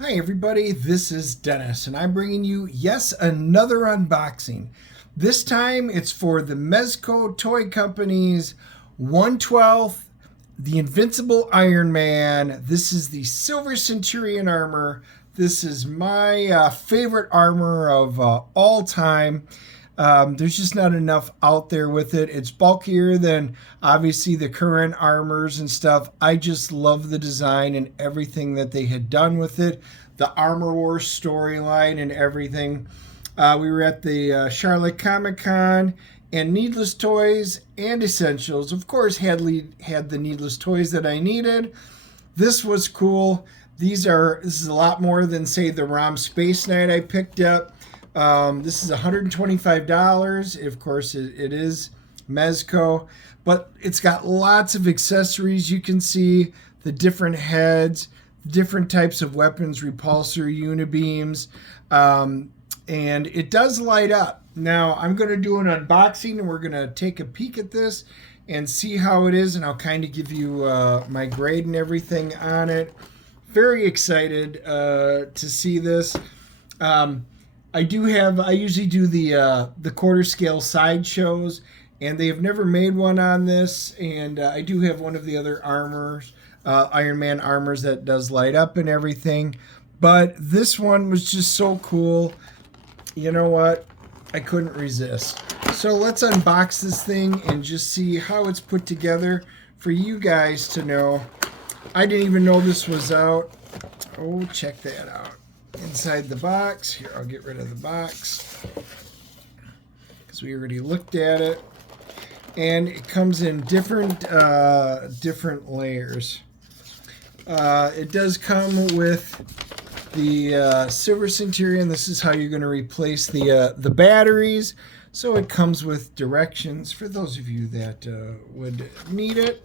Hi everybody, this is Dennis and I'm bringing you, yes, another unboxing. This time it's for the Mezco Toy Company's 1/12th, the Invincible Iron Man. This is the Silver Centurion armor. This is my favorite armor of all time. There's just not enough out there with it. It's bulkier than obviously the current armors and stuff. I just love the design and everything that they had done with it. The Armor Wars storyline and everything. We were at the Charlotte Comic Con, and Needless Toys and Essentials, of course, had the Needless Toys that I needed. This was cool. This is a lot more than, say, the ROM Space Knight I picked up. This is $125. Of course, it is Mezco, but it's got lots of accessories. You can see the different heads, different types of weapons, repulsor, unibeams, and it does light up. Now, I'm going to do an unboxing, and we're going to take a peek at this and see how it is, and I'll kind of give you my grade and everything on it. Very excited to see this. I usually do the quarter scale sideshows, and they have never made one on this. And I do have one of the other armors, Iron Man armors that does light up and everything. But this one was just so cool. You know what? I couldn't resist. So let's unbox this thing and just see how it's put together for you guys to know. I didn't even know this was out. Oh, check that out. Inside the box, here, I'll get rid of the box because we already looked at it, and it comes in different layers. It does come with the Silver Centurion. This is how you're going to replace the batteries. So it comes with directions for those of you that would need it.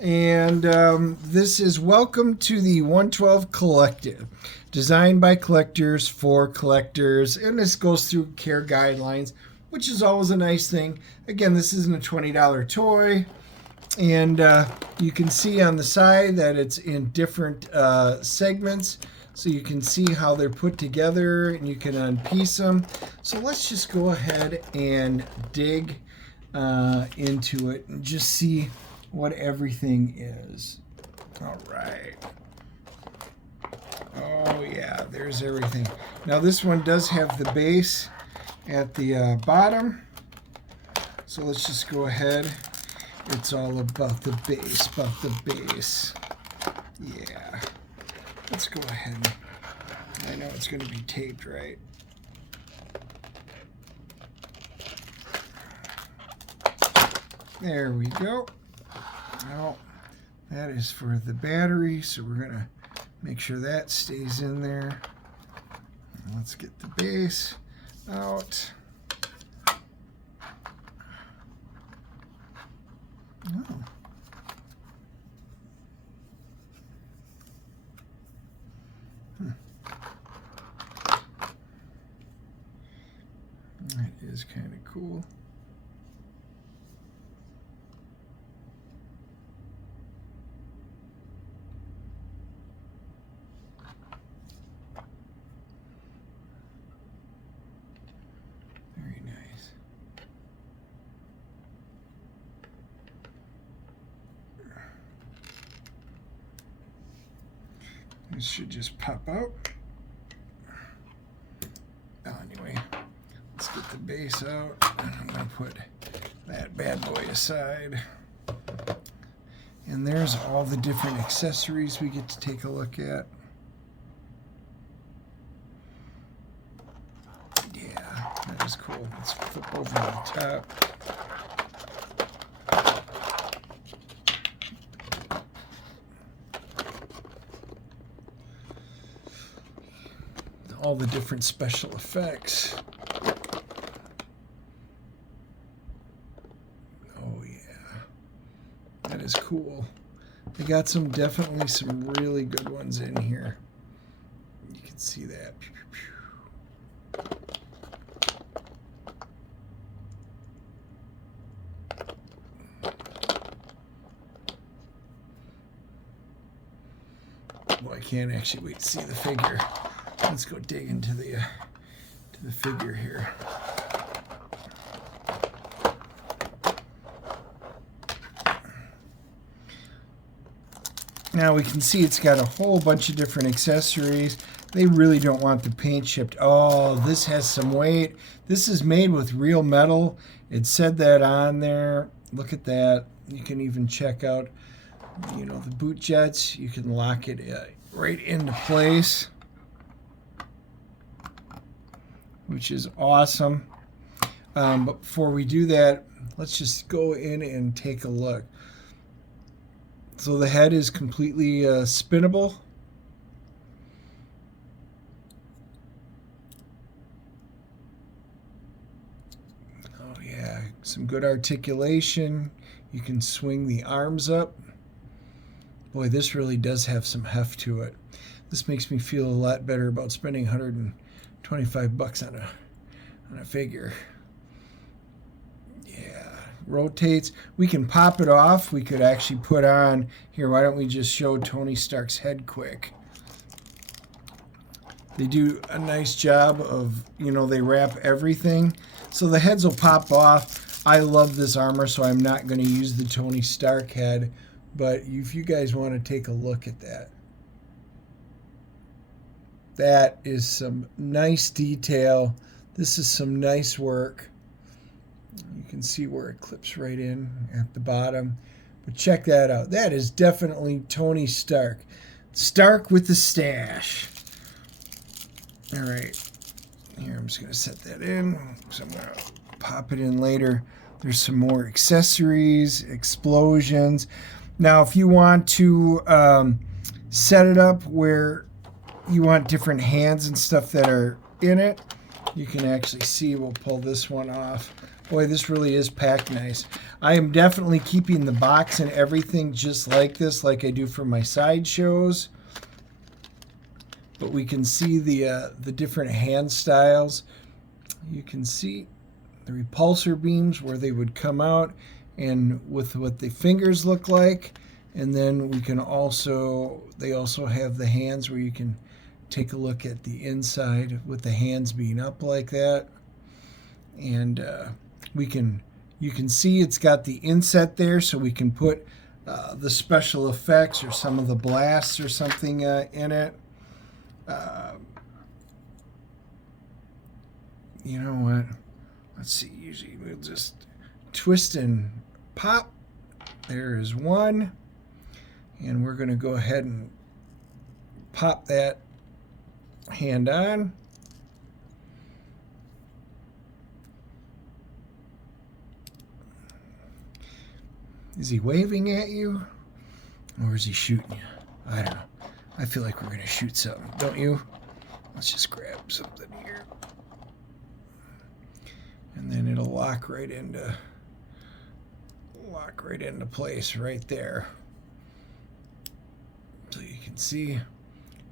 And this is Welcome to the 1/12 Collective, designed by collectors for collectors, and this goes through care guidelines, which is always a nice thing. Again, this isn't a $20 toy, and you can see on the side that it's in different segments, so you can see how they're put together and you can unpiece them. So let's just go ahead and dig into it and just see what everything is. All right. Oh yeah, there's everything. Now this one does have the base at the bottom. So let's just go ahead. It's all about the base, Yeah. Let's go ahead. I know it's going to be taped right. There we go. Now, that is for the battery, so we're going to make sure that stays in there. Let's get the base out. Oh. That is kind of cool. Very nice. This should just pop out. Anyway, let's get the base out, and I'm going to put that bad boy aside. And there's all the different accessories we get to take a look at. Yeah, that is cool. Let's flip over to the top. All the different special effects. Oh yeah, that is cool. They got definitely some really good ones in here. You can see that. Well, I can't actually wait to see the figure. Let's go dig into the figure here. Now we can see it's got a whole bunch of different accessories. They really don't want the paint chipped. Oh, this has some weight. This is made with real metal. It said that on there. Look at that. You can even check out, you know, the boot jets. You can lock it right into place, which is awesome. But before we do that, let's just go in and take a look. So the head is completely spinnable. Oh yeah, some good articulation. You can swing the arms up. Boy, this really does have some heft to it. This makes me feel a lot better about spending 125 bucks on a figure. Rotates. We can pop it off. We could actually put on here. Why don't we just show Tony Stark's head quick? They do a nice job of, you know, they wrap everything. So the heads will pop off. I love this armor, so I'm not going to use the Tony Stark head. But if you guys want to take a look at that, that is some nice detail. This is some nice work. You can see where it clips right in at the bottom. But check that out. That is definitely Tony Stark. Stark with the stash. All right. Here, I'm just going to set that in. So I'm going to pop it in later. There's some more accessories, explosions. Now, if you want to set it up where you want different hands and stuff that are in it, you can actually see. We'll pull this one off. Boy, this really is packed nice. I am definitely keeping the box and everything just like this, like I do for my sideshows. But we can see the different hand styles. You can see the repulsor beams where they would come out and with what the fingers look like. And then we can also, they also have the hands where you can take a look at the inside with the hands being up like that. And you can see it's got the inset there, so we can put the special effects or some of the blasts or something in it. You know what? Let's see. Usually we'll just twist and pop. There is one. And we're going to go ahead and pop that hand on. Is he waving at you? Or is he shooting you? I don't know. I feel like we're going to shoot something, don't you? Let's just grab something here. And then it'll lock right into place right there. So you can see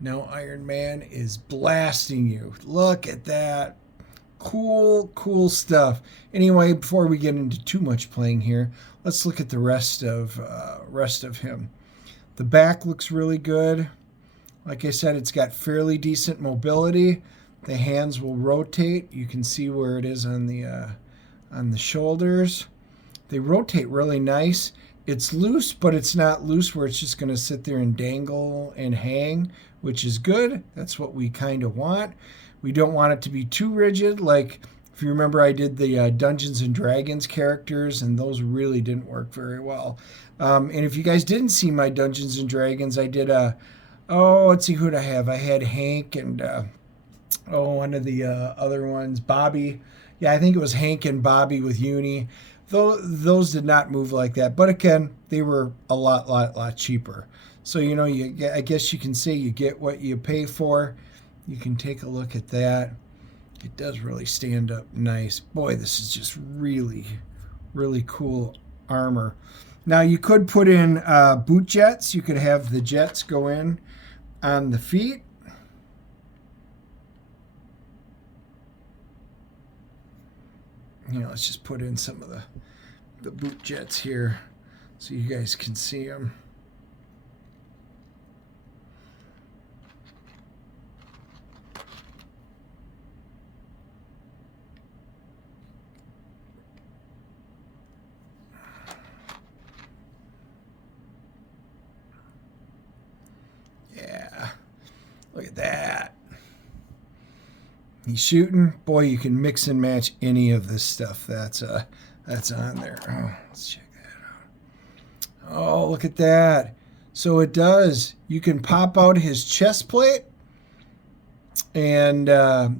now Iron Man is blasting you. Look at that. Cool stuff. Anyway, before we get into too much playing here, let's look at the rest of him. The back looks really good. Like I said, it's got fairly decent mobility. The hands will rotate. You can see where it is on the shoulders. They rotate really nice. It's loose, but it's not loose where it's just going to sit there and dangle and hang, which is good. That's what we kind of want. We don't want it to be too rigid. Like, if you remember, I did the Dungeons and Dragons characters, and those really didn't work very well. And if you guys didn't see my Dungeons and Dragons, I did let's see who'd I have. I had Hank and one of the other ones, Bobby. Yeah, I think it was Hank and Bobby with Uni. Those did not move like that. But again, they were a lot cheaper. So, you know, I guess you can say you get what you pay for. You can take a look at that. It does really stand up nice. Boy, this is just really cool armor. Now, you could put in boot jets. You could have the jets go in on the feet. You know, let's just put in some of the boot jets here so you guys can see them. Look at that. He's shooting. Boy, you can mix and match any of this stuff that's on there. Oh, let's check that out. Oh, look at that. So it does. You can pop out his chest plate, and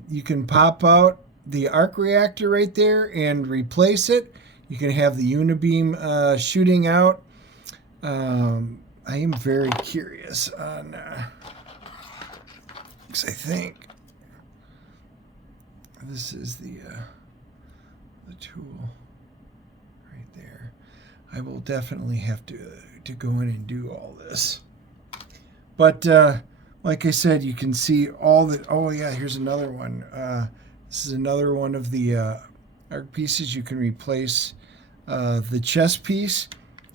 you can pop out the arc reactor right there and replace it. You can have the unibeam shooting out. I am very curious on, because I think this is the tool right there. I will definitely have to go in and do all this. But like I said, you can see all the, oh yeah, here's another one. This is another one of the arc pieces. You can replace the chest piece.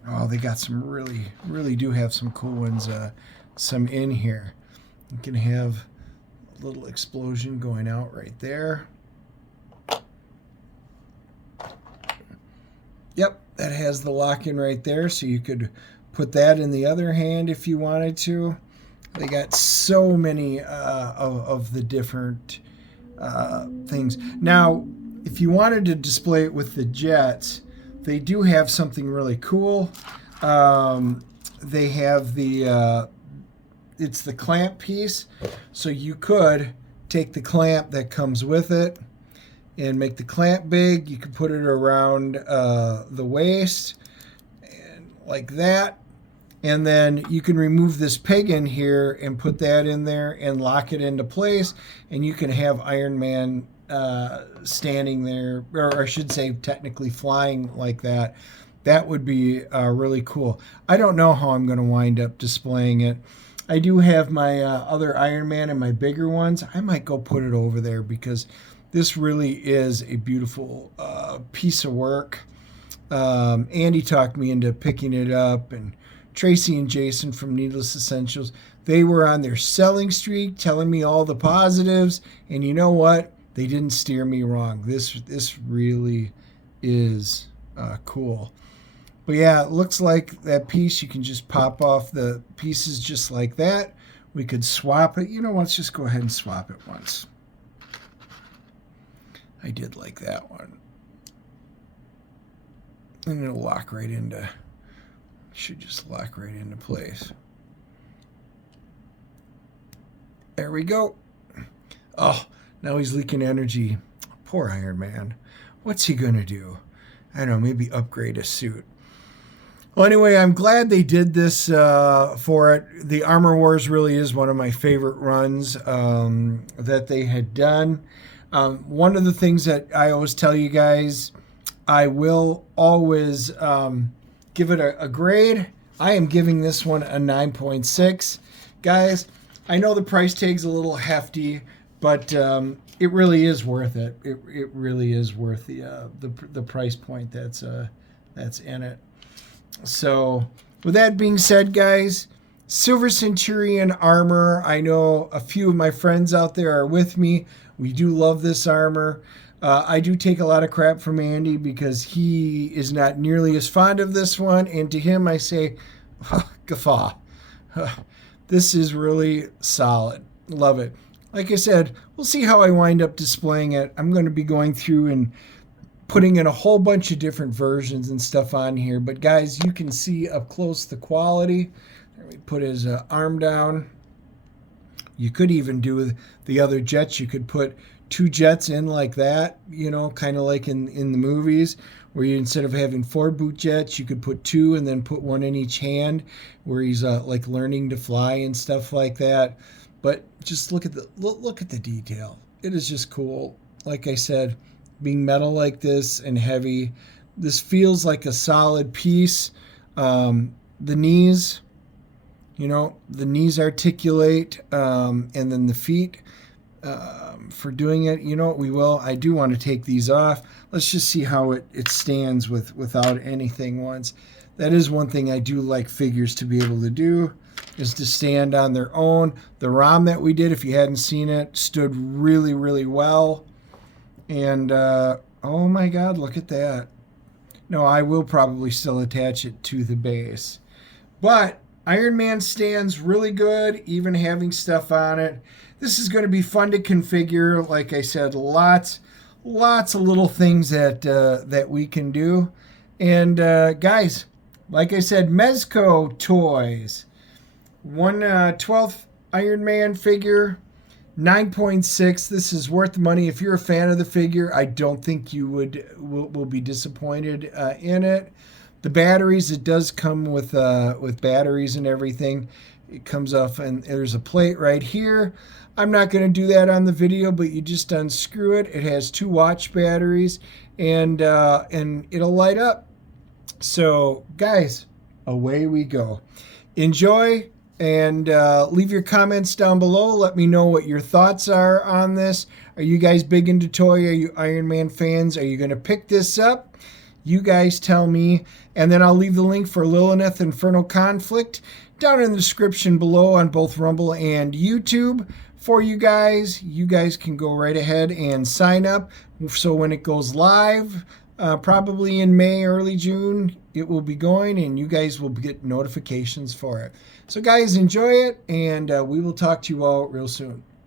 Oh, they got some really do have some cool ones, some in here. You can have a little explosion going out right there. Yep, that has the lock-in right there, so you could put that in the other hand if you wanted to. They got so many of the different things. Now, if you wanted to display it with the jets, they do have something really cool. They have the, it's the clamp piece. So you could take the clamp that comes with it and make the clamp big. You could put it around the waist and like that. And then you can remove this peg in here and put that in there and lock it into place. And you can have Iron Man standing there, or I should say technically flying like that. That would be really cool. I don't know how I'm going to wind up displaying it. I do have my other Iron Man and my bigger ones. I might go put it over there because this really is a beautiful piece of work. Andy talked me into picking it up, and Tracy and Jason from Needless Essentials, they were on their selling streak telling me all the positives, and you know what? They didn't steer me wrong. This really is cool. But yeah, it looks like that piece, you can just pop off the pieces just like that. We could swap it. You know, let's just go ahead and swap it once. I did like that one. And it'll lock right into, should just lock right into place. There we go. Oh, now he's leaking energy. Poor Iron Man. What's he going to do? I don't know, maybe upgrade his suit. Well, anyway, I'm glad they did this for it. The Armor Wars really is one of my favorite runs that they had done. One of the things that I always tell you guys, I will always give it a grade. I am giving this one a 9.6. Guys, I know the price tag's a little hefty, but it really is worth it. It really is worth the price point that's in it. So with that being said, guys, Silver Centurion armor. I know a few of my friends out there are with me. We do love this armor. I do take a lot of crap from Andy because he is not nearly as fond of this one. And to him, I say, guffaw. This is really solid. Love it. Like I said, we'll see how I wind up displaying it. I'm going to be going through and putting in a whole bunch of different versions and stuff on here. But guys, you can see up close the quality. There, we put his arm down. You could even do the other jets. You could put two jets in like that, you know, kind of like in the movies, where you, instead of having 4 boot jets, you could put 2 and then put 1 in each hand, where he's like learning to fly and stuff like that. But just look at the detail. It is just cool. Like I said, being metal like this and heavy, this feels like a solid piece. The knees, you know, the knees articulate, and then the feet for doing it. You know what, we will. I do want to take these off. Let's just see how it stands without anything once. That is one thing I do like figures to be able to do, is to stand on their own. The ROM that we did, if you hadn't seen it, stood really, really well. And, oh my God, look at that. No, I will probably still attach it to the base. But Iron Man stands really good, even having stuff on it. This is going to be fun to configure. Like I said, lots of little things that we can do. And guys, like I said, Mezco toys. 1/12 Iron Man figure, 9.6. This is worth the money. If you're a fan of the figure, I don't think you will be disappointed in it. The batteries, it does come with batteries and everything. It comes off, and there's a plate right here. I'm not going to do that on the video, but you just unscrew it. It has 2 watch batteries, and it'll light up. So, guys, away we go. Enjoy, and leave your comments down below. Let me know what your thoughts are on this. Are you guys big into toy? Are you Iron Man fans? Are you going to pick this up? You guys tell me. And then I'll leave the link for Lilith Infernal Conflict down in the description below on both Rumble and YouTube for you guys. You guys can go right ahead and sign up. So when it goes live, probably in May, early June, it will be going, and you guys will get notifications for it. So guys, enjoy it, and we will talk to you all real soon.